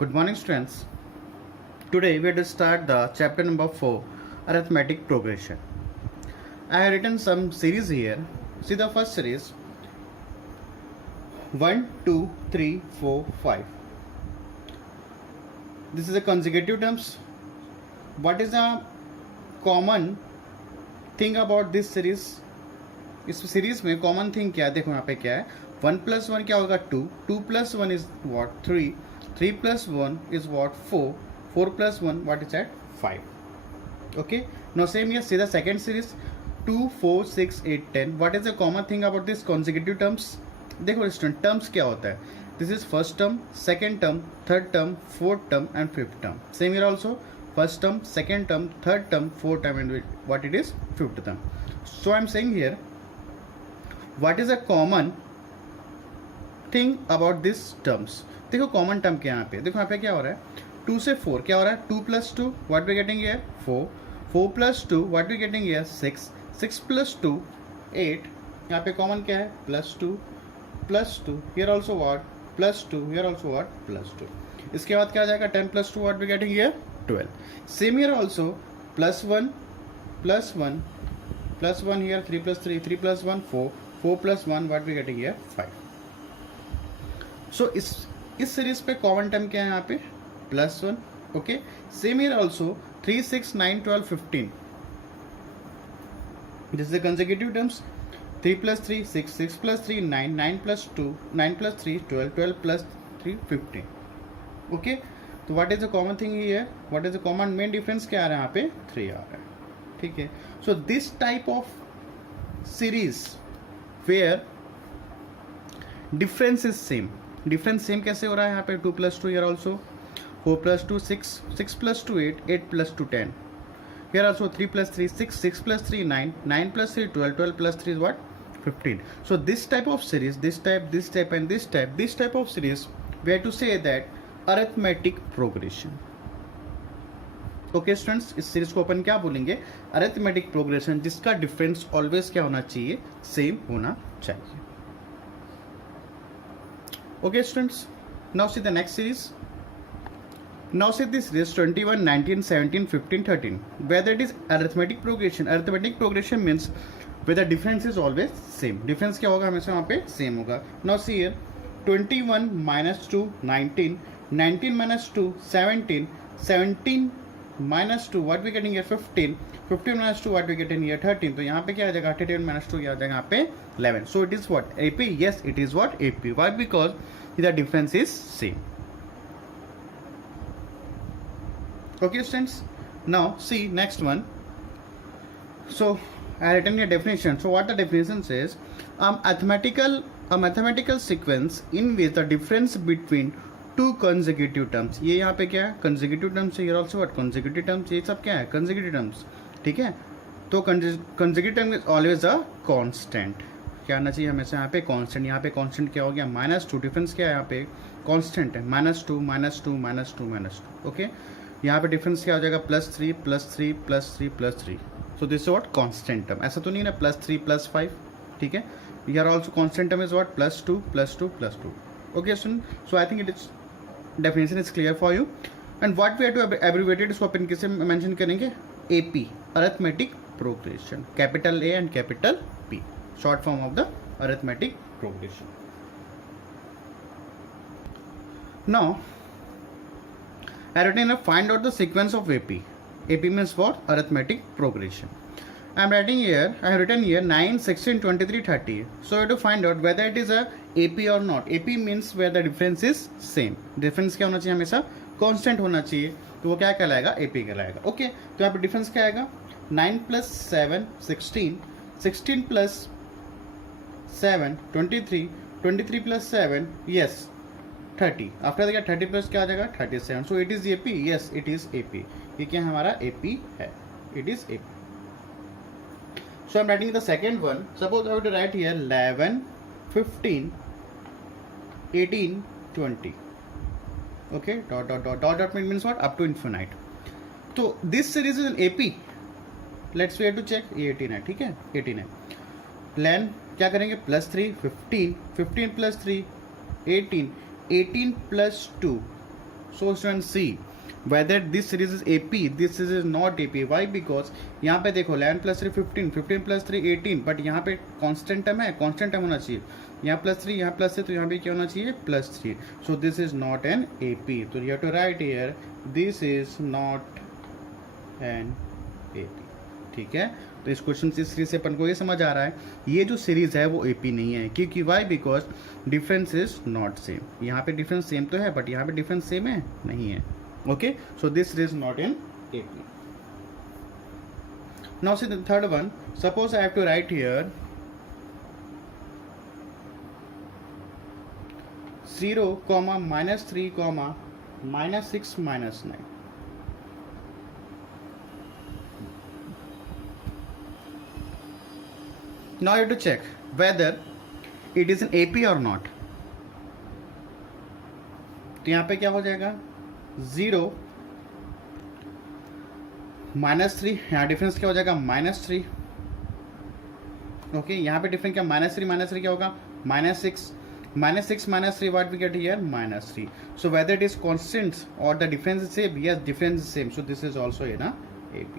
Good morning, students. Today we will start the chapter number 4, Arithmetic Progression. I have written some series here. See the first series 1, 2, 3, 4, 5. This is a consecutive terms. What is the common thing about this series? इस series में common thing क्या है? देखो यहाँ पे क्या है, 1 + 1 क्या होगा 2, 2 + 1 is what 3, 3 + 1 is what 4, 4 + 1 what is that 5. Okay, now same here, see the second series 2, 4, 6, 8, 10. What is the common thing about this consecutive terms? देखो स्टूडेंट टर्म्स क्या होता है, this is first term, second term, third term, fourth term and fifth term. Same here also, first term, second term, third term, fourth term, and what it is fifth term. So I'm saying here, what is a common thing about this terms? देखो common term क्या यहाँ पे, देखो यहाँ पे क्या हो रहा है, 2 से 4 क्या हो रहा है, 2 + 2 what we getting here 4, 4 + 2 what we getting here 6, 6 + 2 8. यहाँ पे कॉमन क्या है +2 +2, here also what +2, here also what +2. इसके बाद क्या आ जाएगा 10 + 2 what we getting here 12. Same here also +1 +1 +1 here 3 + 3, 3 + 1 4, 4 + 1 what we getting here 5. सो इस सीरीज पे कॉमन टर्म क्या है यहाँ पे +1. Okay, same here also 3, 6, 9, 12, 15. This is the consecutive terms. 3 + 3 6, 6 + 3 9, 9 + 2 9 + 3 12, 12 + 3 15. Okay, तो what is the common thing here, what is the common man difference क्या आ रहा है यहाँ पे 3 आ रहा है. ठीक है, so this type of series where difference is same. Difference same कैसे हो रहा है यहाँ पे 2 + 2 here also, 4 + 2 6, 6 + 2 8, 8 + 2 10. Here also 3 + 3 6, 6 + 3 9, 9 + 3 12, 12 + 3 is what 15. So this type of series, this type and this type of series, we have to say that arithmetic progression. Okay students, इस series को अपन क्या बोलेंगे, arithmetic progression, जिसका डिफरेंस ऑलवेज क्या होना चाहिए, same होना चाहिए. Okay students, now see the next series. Now see this series 21, 19, 17, 15, 13. Whether it is arithmetic progression. Arithmetic progression means where the difference is always same. Difference क्या होगा हमेशा वहाँ पे same होगा. Now see here 21 - 2 19, 19 - 2 17, 17 - 2 what we getting here 15, 15 - 2 what we getting here 13. तो यहाँ पे क्या आ जाएगा 10 - 2 आ जाएगा यहाँ पे 11. So it is what AP. Yes, it is what AP. Why? Because the difference is same. Okay students, now see next one. So I written a definition. So what the definition says, a mathematical sequence in which the difference between two consecutive terms. ये यहाँ पे क्या है consecutive terms है, here also what consecutive terms, ये सब क्या है consecutive terms. ठीक है, तो consecutive term is always a constant. क्या आना चाहिए हमेशा यहाँ पे कांस्टेंट. यहाँ पे कांस्टेंट क्या हो गया -2. डिफरेंस क्या है यहाँ पे कांस्टेंट है -2 -2 -2 -2. ओके, यहाँ पे डिफरेंस क्या हो जाएगा +3 +3 +3 +3. So this is what constant term. ऐसा तो नहीं ना +3 +5. ठीक है, here also constant term is what +2 +2 +2. Okay student, so I think it is definition is clear for you. And what we have to abbreviated, इसको अपन किसे मेंशन करेंगे, AP, arithmetic progression, capital A and capital P, short form of the arithmetic progression. Now I written find out the sequence of AP. AP means what, arithmetic progression. I am writing here, I have written here 9 16 23 30. So I have to find out whether it is a AP or not. AP means where the difference is same. Difference क्या होना चाहिए, हमेशा constant होना चाहिए, तो वो क्या कहलाएगा AP कहलाएगा. ओके, तो यहाँ पे डिफरेंस क्या आएगा 9 + 7 16, 16 + 7 23, 23 + 7 yes 30. आफ्टर दैट 30 प्लस क्या आ जाएगा 37. So it is AP. Yes it is AP. ये क्या हमारा AP है, it is AP. So I am writing the second one. Suppose I would write here 11 15 18 20. Okay, dot dot dot dot dot means what up to infinite. तो this series is an AP. Let's we to check, ये 18 है. ठीक है, 18 है. Plan क्या करेंगे +3 15, 15 + 3 18, 18 + 2 So student C whether this series is AP, this series is not AP. Why? Because यहाँ पे देखो 11 plus 3 15, 15 plus 3 18, बट यहाँ पे constant term है, constant term होना चाहिए. यहाँ plus 3, यहाँ plus 3, तो यहाँ पे क्या होना चाहिए plus 3. So this is not an AP. तो you have to write here this is not an AP. ठीक है, तो इस क्वेश्चन से सीरीज से अपन को ये समझ आ रहा है ये जो सीरीज है वो AP नहीं है. क्योंकि why? Because difference is not same. यहाँ पे डिफरेंस सेम तो है बट यहाँ पे डिफरेंस सेम है नहीं है. Okay, so this is not in AP. Now see the third one. Suppose I have to write here 0, minus 3, minus 6, minus 9. Now you have to check whether it is in AP or not. तो यहाँ पे क्या हो जाएगा 0 -3, यहाँ difference क्या हो जाएगा -3. ओके, यहाँ पे डिफरेंस क्या -3 क्या होगा -6 -3 what we get here -3. So whether it is constant or the difference is same, yes difference is same, so this is also in a AP.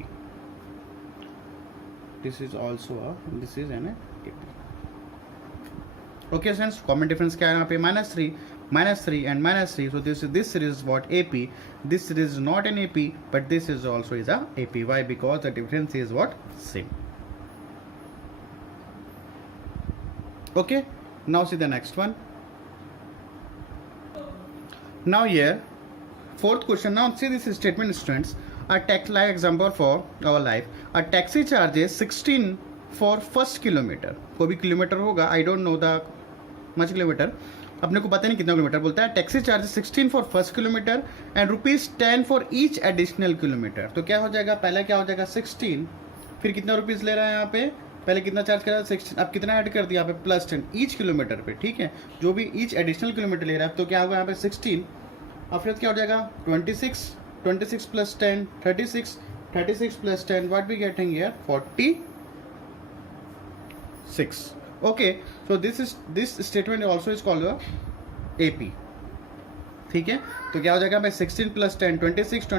This is an AP. Okay friends, common difference क्या है यहाँ पे -3 and -3. So this series is what AP. This series is not an AP, but this is also is a AP. Why? Because the difference is what same. Okay, now see the next one. Now here fourth question. Now see this statement, students. A taxi, like example for our life, a taxi charges 16 for first kilometer. कोई भी kilometre होगा, I don't know the much kilometer, अपने को पता नहीं कितना kilometre. बोलता है taxi charge 16 for first kilometre and ₹10 for each additional kilometre. तो क्या हो जाएगा, पहले क्या हो जाएगा 16, फिर कितना रुपीज़ ले रहा है यहाँ पे, पहले कितना चार्ज कर रहा है 16, अब कितना ऐड कर दिया यहाँ पे +10 ईच किलोमीटर पे. ठीक है, जो भी ईच एडिशनल किलोमीटर ले रहा है तो क्या होगा यहाँ पे 16, और फिर क्या हो जाएगा 26 + 10 36 + 10 what we getting here 46. Okay, so this statement also is called AP. ठीक है, तो क्या हो जाएगा भाई 16 + 10 26 +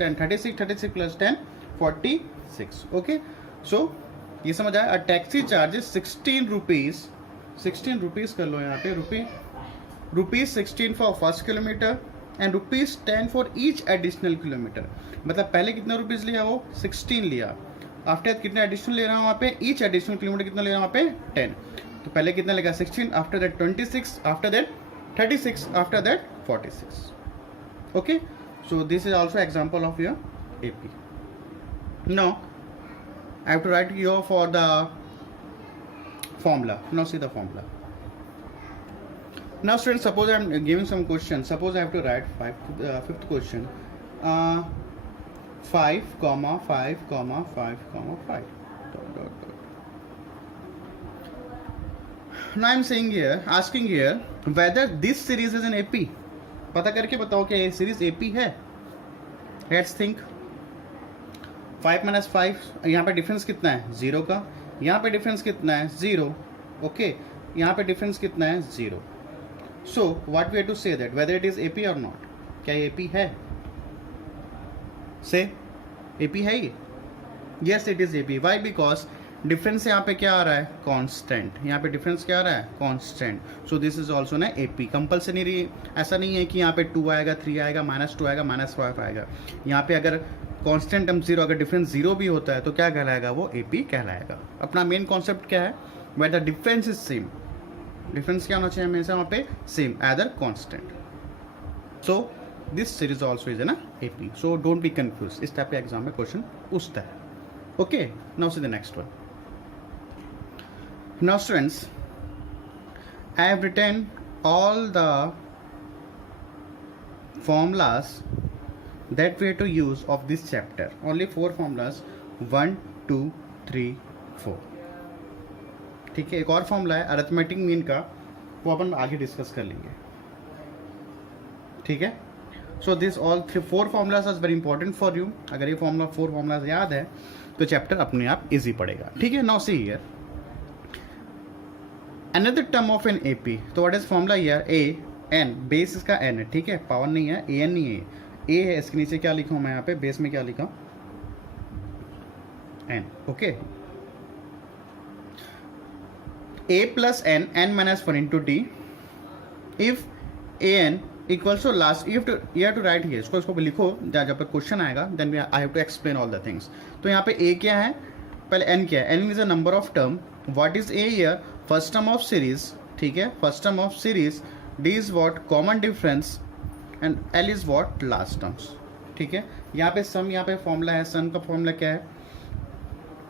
10 36 + 10 46. ओके, सो ये समझ आया. टैक्सी चार्जेस 16 रुपीज़ कर लो यहाँ पे ₹16 for first kilometre and ₹10 for each additional kilometre. मतलब पहले कितना रुपीज़ लिया, वो 16 लिया. आफ्टर कितना एडिशनल ले रहा हूँ वहाँ पे, ईच एडिशनल किलोमीटर कितना ले रहा हूँ वहाँ पे 10. तो पहले कितना लेगा 16, after that 26, after that 36, after that 46. Okay, so this is also example of your AP. Now I have to write your for the formula. Now see the formula. Now students, suppose I am giving some question. Suppose I have to write fifth question. 5, 5, 5, 5. Now I am saying here, asking here whether this series is an AP. पता करके बताओ क्या ये series AP है. Let's think. 5 - 5, यहाँ पे difference कितना है 0 का, यहाँ पे डिफरेंस कितना है 0. ओके, यहाँ पे डिफरेंस कितना है 0. So what we have to say that whether it is AP और नॉट. क्या ये AP है? से AP है ये? Yes it is AP. Why? Because difference यहाँ पे क्या आ रहा है कांस्टेंट. यहाँ पे डिफरेंस क्या आ रहा है constant. So this is also ना AP. कंपल्सरी ऐसा नहीं है कि यहाँ पे 2 आएगा, 3 आएगा, -2 आएगा, -5 आएगा. यहाँ पे अगर कांस्टेंट टर्म 0, अगर डिफरेंस 0 भी होता है तो क्या कहलाएगा, वो AP कहलाएगा. अपना मेन कॉन्सेप्ट क्या है, where the difference is same. Difference क्या होना चाहिए हमेशा वहाँ पे same, either constant. So this series also is ना AP. So don't be confuse. इस टाइप के एग्जाम में क्वेश्चन पूछता है. Okay, now see the next one. Now students, I have written all the formulas that we have to use of this chapter. Only 4 formulas, 1, 2, 3, 4. ठीक है, एक और formula है अरिथमेटिक मीन का, वो अपन आगे डिस्कस कर लेंगे. ठीक है, so this all 4 formulas are very important for you. अगर ये 4 formulas याद है तो चैप्टर अपने आप इजी पड़ेगा. ठीक है, now see here another term of an AP. So what is formula here? A n, base इसका एन है, ठीक है, पावर नहीं है, ए एन नहीं है, ए है, इसके नीचे क्या लिखा हूँ मैं यहाँ पे, बेस में क्या लिखा हूँ, n, okay. A plus n, n minus one into t, if a n equals to last, you have to write here, इसको लिखो, जब पर क्वेश्चन आएगा then I have to explain all the things. तो यहाँ पे ए क्या है, पहले एन क्या है, n is a number of term, what is a here, first term of series, ठीक है, first term of series, d is what common difference, and l is what last terms, ठीक है। यहाँ पे सम, यहाँ पे फॉर्मूला है, सम का फॉर्मूला क्या है,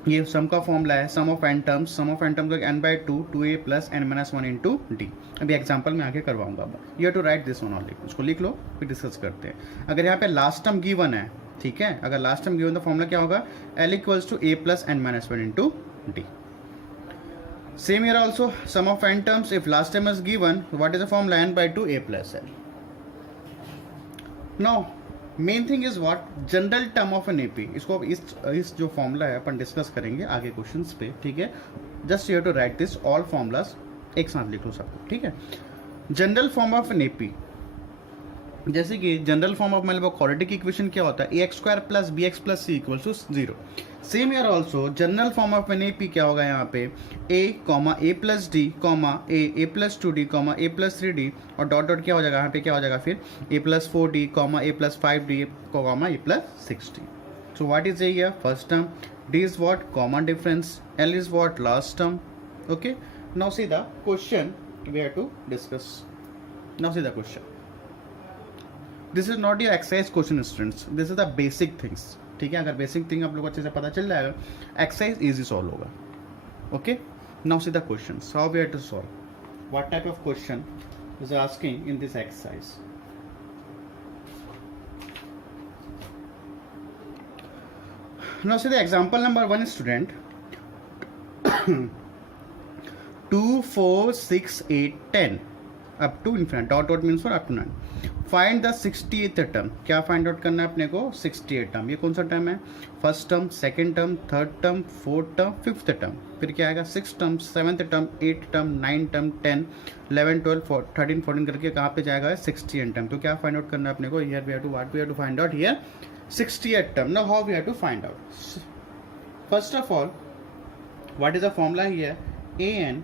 ये सम का फॉर्मूला है, sum of n terms, sum of n terms n by two a plus n minus one into d. अभी एग्जाम्पल में आगे करवाऊंगा, you have to write this one only, उसको लिख लो फिर डिस्कस करते हैं। अगर यहाँ पे लास्ट टर्म गिवन है, ठीक है, अगर लास्ट टर्म गिवन तो फॉर्मूला क्या होगा, l equals to a plus n minus one into d. Same here also, sum of n terms, if last term is given, what is the formula, n by 2 a plus l. Now main thing is what, general term of an AP, इसको इस जो formula है अपन discuss करेंगे आगे questions पे, ठीक है। Just you have to write this all formulas, एक साथ लिख लो सबको, ठीक है। General form of an AP, जैसे कि जनरल फॉर्म ऑफ मतलब क्वाड्रेटिक इक्वेशन क्या होता है, a x square plus b x plus c equals to 0। Same here also general form of an AP क्या होगा, यहाँ पे a comma a plus d comma a plus two d comma a plus three d, और dot dot क्या हो जाएगा, यहाँ पे क्या हो जाएगा फिर a plus four d comma a plus five d comma a plus six d. So what is a first term, d is what common difference, l is what last term, okay. Now see the question we have to discuss, now see the question, this is not your exercise question students, this is the basic things, ठीक है। अगर basic thing आप लोग को अच्छे से पता चल जाएगा, एक्सरसाइज इजी सॉल्व होगा, okay. Now see the questions, how we have to solve, what type of question is asking in this exercise. Now see the example number 1 student, 2 4 6 8 10 up to infinity, dot dot means for up to 9। Find the 68th term, क्या find out करना है अपने को, 68 term. ये कौन सा term है, first term, second term, third term, fourth term, fifth term, फिर क्या आएगा, six term, seventh term, eight term, nine term, 10 11 12 13 14 करके कहाँ पे जाएगा, 68 टर्म। तो क्या फाइंड आउट करना है अपने को, here we have to what we have to find out here 68 term. Now how we have to find out, first of all what is the formula here, an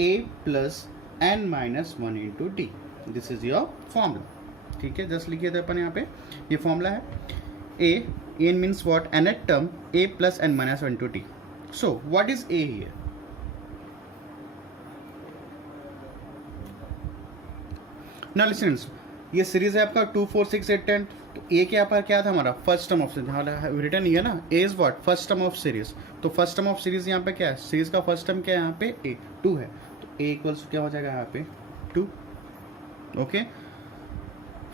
a plus n minus one into d, this is your formula, ठीक है। Just लिखिए थे अपन यहाँ पे, ये formula है, a n means what, nth term a plus n minus one two T. So what is a here, now listen, ये series है आपका 2 4 6 8 10, तो a के यहाँ पर क्या था हमारा, first term of series, written ही है ना, a is what, first term of series. तो फर्स्ट टर्म ऑफ सीरीज यहाँ पे क्या है, सीरीज का फर्स्ट टर्म क्या है यहाँ पे, a 2 है, तो a इक्वल्स क्या हो जाएगा यहाँ पे 2, ओके।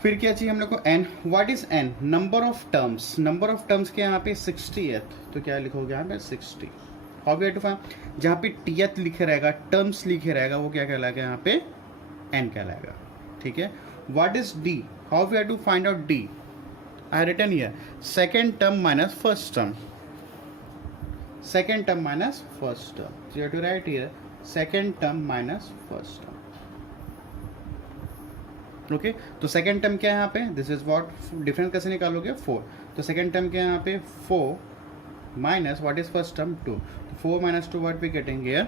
फिर क्या चाहिए हम लोग को, n, what is n, number of terms, number of terms के यहाँ पे 60th, तो क्या लिखोगे यहाँ पे 60। How we have to find, जहाँ पे टीएथ लिखे रहेगा, टर्म्स लिखे रहेगा, वो क्या कहलाएगा यहाँ पे n कहलाएगा, ठीक है। What is d, how we have to find out d, I written here second term minus first term, second term minus first term, you have to write here second term minus first term, okay. तो second term क्या है यहाँ पे, this is what, difference कैसे निकालोगे 4, तो second term क्या है यहाँ पे 4 minus what is first term 2, 4 minus 2 what we getting here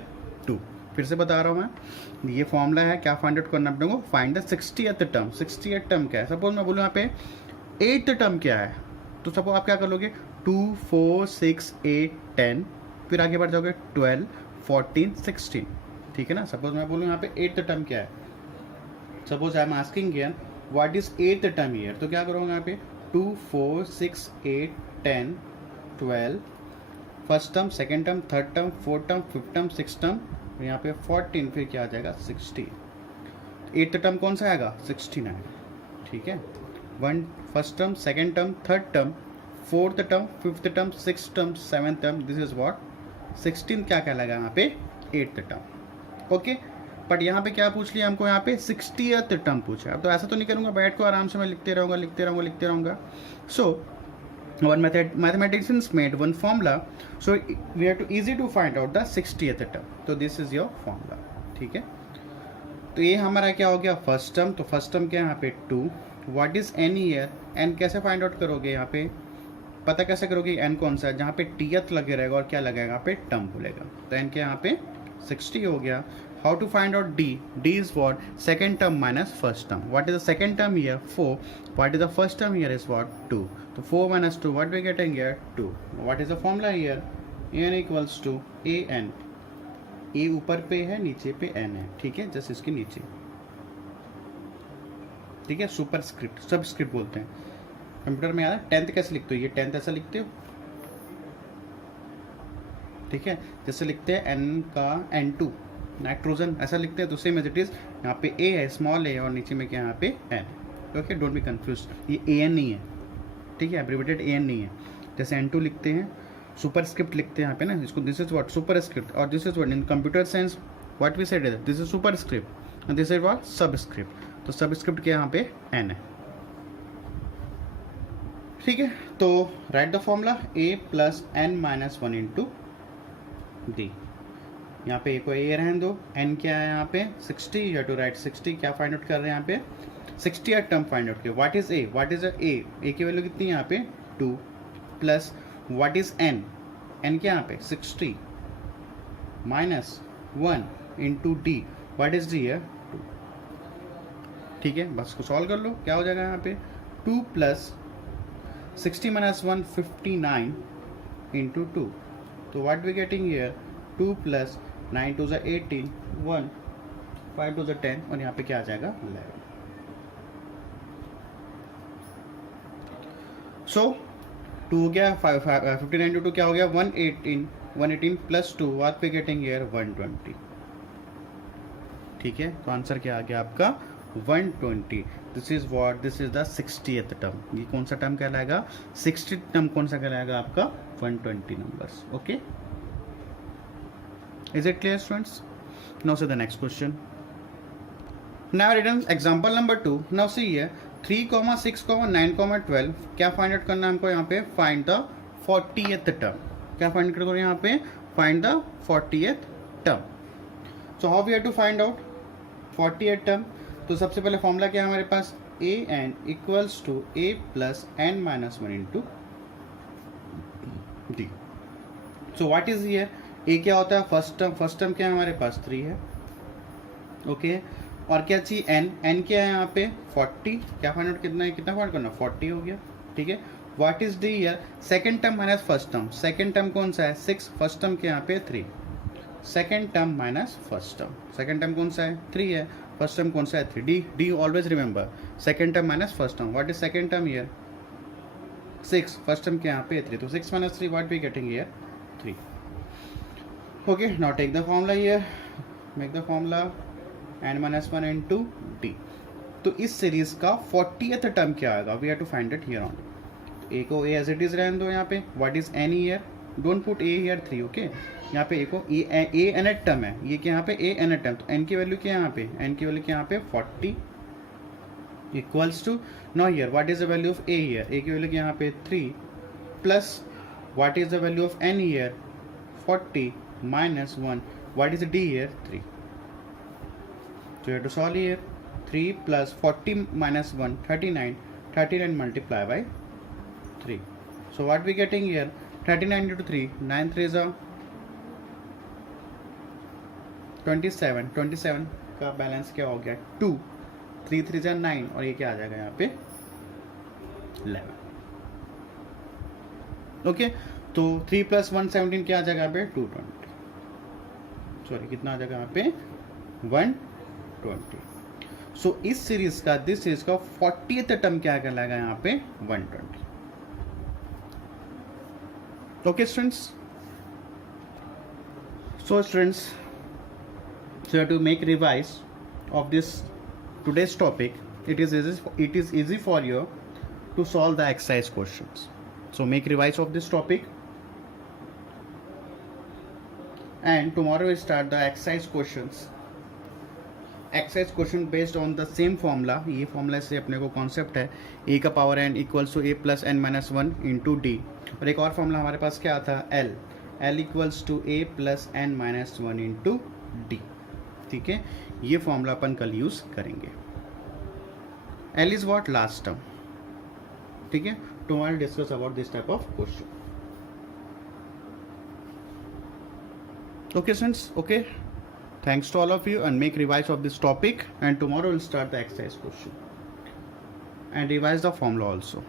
2। फिर से बता रहा हूँ मैं, ये फॉर्मूला है, क्या फाइंड आउट करना अपने को, find the 60th term. 68 term क्या है, सपोज मैं बोलूँ यहाँ पे 8th टर्म क्या है, तो सपोज आप क्या कर लोगे 2 4 6 8 10, फिर आगे बढ़ जाओगे 12 14 16, ठीक है ना। सपोज मैं बोलूँ यहाँ पे 8th टर्म क्या है, suppose I am asking here what is 8th term here, तो क्या करूँगा यहाँ पे 2 4 6 8 10 12, first term, second term, third term, fourth term, fifth term, six term, यहाँ पे 14, फिर क्या आ जाएगा 60। 8th टर्म कौन सा आएगा 69, ठीक है। One first term, second term, third term, fourth term, fifth term, six term, seventh term, this is what 16 क्या कहलाएगा यहाँ पे 8th टर्म, ओके। बट यहाँ पे क्या पूछ लिया हमको, यहाँ पे 60th टर्म पूछा। अब तो ऐसा तो नहीं करूँगा, बैठ को आराम से मैं लिखते रहूँगा। सो one mathematicians made one formula, so we have to easy to find out the 60th term, so this is your formula, ठीक है। तो ये हमारा क्या हो गया फर्स्ट टर्म, तो फर्स्ट टर्म क्या है यहाँ पे 2। What is n here, n कैसे फाइंड आउट करोगे, यहाँ पे पता कैसे करोगे एन कौन सा है, जहाँ पे टीएथ लगे रहेगा और क्या लगेगा यहाँ पे टर्म बोलेगा, तो एन के यहाँ पे 60 हो गया। How to find out d, d is what second term minus first term, what is the second term here 4, what is the first term here is what 2, तो 4 minus 2 what we getting here 2, what is the formula here, n equals to a n, a ऊपर पे है नीचे पे n है, ठीक है, just इसके नीचे, ठीक है, सुपर स्क्रिप्ट सब स्क्रिप्ट बोलते हैं कंप्यूटर में। यार 10th कैसे लिखते हो, ये 10th ऐसा लिखते हो, ठीक है, जैसे लिखते हैं n का n2 नाइट्रोजन ऐसा लिखते हैं, तो सेम एज इट इज यहाँ पे a है स्मॉल a और नीचे में क्या यहाँ पे n, okay don't be confuse, ये an नहीं है, ठीक है, एब्रिवेटेड an नहीं है, जैसे n2 लिखते हैं सुपर स्क्रिप्ट लिखते हैं यहाँ पे ना इसको, this is what superscript, और this is what in computer science what we said this is superscript and this is what subscript, तो सब स्क्रिप्ट के यहाँ पे n है, ठीक है। तो right the formula a plus n minus 1 into D, यहाँ पे a को a रहने दो, n क्या है यहाँ पे 60, यू टू राइट 60, क्या फाइंड आउट कर रहे हैं यहाँ पे 60 टर्म फाइंड आउट किया, what is a, what is a की वैल्यू कितनी है यहाँ पे 2 plus what is n, n क्या यहाँ पे 60 minus 1 into D, what is D है 2, ठीक है, बस को सॉल्व कर लो, क्या हो जाएगा यहाँ पे 2 प्लस 60 minus 1 59 into 2, तो what we getting here 2 plus 9 to the 18 1 5 to the 10 और यहाँ पे क्या आ जाएगा 11, so 2 हो गया 59 into 2 क्या हो गया 118 plus 2 what we getting here 120, ठीक है, तो आंसर क्या आ गया आपका 120, this is what this is the 60th term, ये कौन सा टर्म कहलाएगा 60th टर्म कौन सा कहलाएगा आपका 120 numbers, okay, is it clear students. Now say the next question, now written example number 2, now see here 3, 6, 9, 12 क्या फाइंड आउट करना है हमको यहाँ पे, फाइंड द 40th टर्म, क्या फाइंड करो यहाँ पे find the 40th term, so how we have to find out 40th term, तो सबसे पहले फॉर्मूला क्या है हमारे पास a n equals to a plus n minus 1 into d, so what is here a क्या होता है फर्स्ट टर्म क्या है हमारे पास 3 है, ओके, और क्या चाहिए n क्या है यहाँ पे 40, क्या फाइंड आउट कितना है, कितना फाइंड करना 40 हो गया, ठीक है, what is D here second term minus first term, second term कौन सा है 6, फर्स्ट टर्म के यहाँ पे 3, second term minus first term, second term कौन सा है 3 है, फर्स्ट टर्म कौन सा है 3, d always remember second term minus first term, what is second term here 6, first term के यहाँ पे 3, तो 6 minus 3 what we getting here 3, okay, now take the formula here, make the formula n minus 1 into d, तो इस series का 40th term क्या आएगा, we have to find it here on, a को a एज इट इज रहने दो यहाँ पे, what is n here, don't put a here 3, okay, यहाँ पे a को a nth टर्म है, ये क्या यहाँ पे a nth टर्म, तो n की वैल्यू क्या है यहाँ पे, n की वैल्यू क्या यहाँ पे 40 equals to, no here what is the value of a here, a की वैल्यू क्या यहाँ पे 3 plus what is the value of n here 40 minus 1, what is d here 3, so you have to solve here 3 plus 40 minus 1 39 multiply by 3, so what we getting here 39 into 3 9 3 is a 27 का balance क्या हो गया 2, 3 3 is 9 और ये क्या आ जाएगा यहाँ पे 11, ओके, तो 3 plus 117 क्या आ जाएगा यहाँ पे 220, सॉरी कितना आ जाएगा यहाँ पे 120, सो इस सीरीज का दिस सीरीज का 40th टर्म क्या कहलाएगा यहाँ पे 120, okay students, so students, so you have to make revise of this today's topic, it is easy for you to solve the exercise questions, so make revise of this topic and tomorrow we start the exercise questions, exercise question based on the same formula, ये formula से अपने को concept है a का power n equals to a plus n minus 1 into D, और एक और formula हमारे पास क्या था l equals to a plus n minus 1 into D, ठीक है, ये फॉर्मूला अपन कल यूज करेंगे. L is what? Last term. ठीक है, tomorrow discuss about this type of question. Okay students, okay, thanks to all of you, and make revise of this topic, and tomorrow we'll start the exercise question and revise the formula also.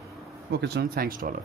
Okay students, thanks to all of you.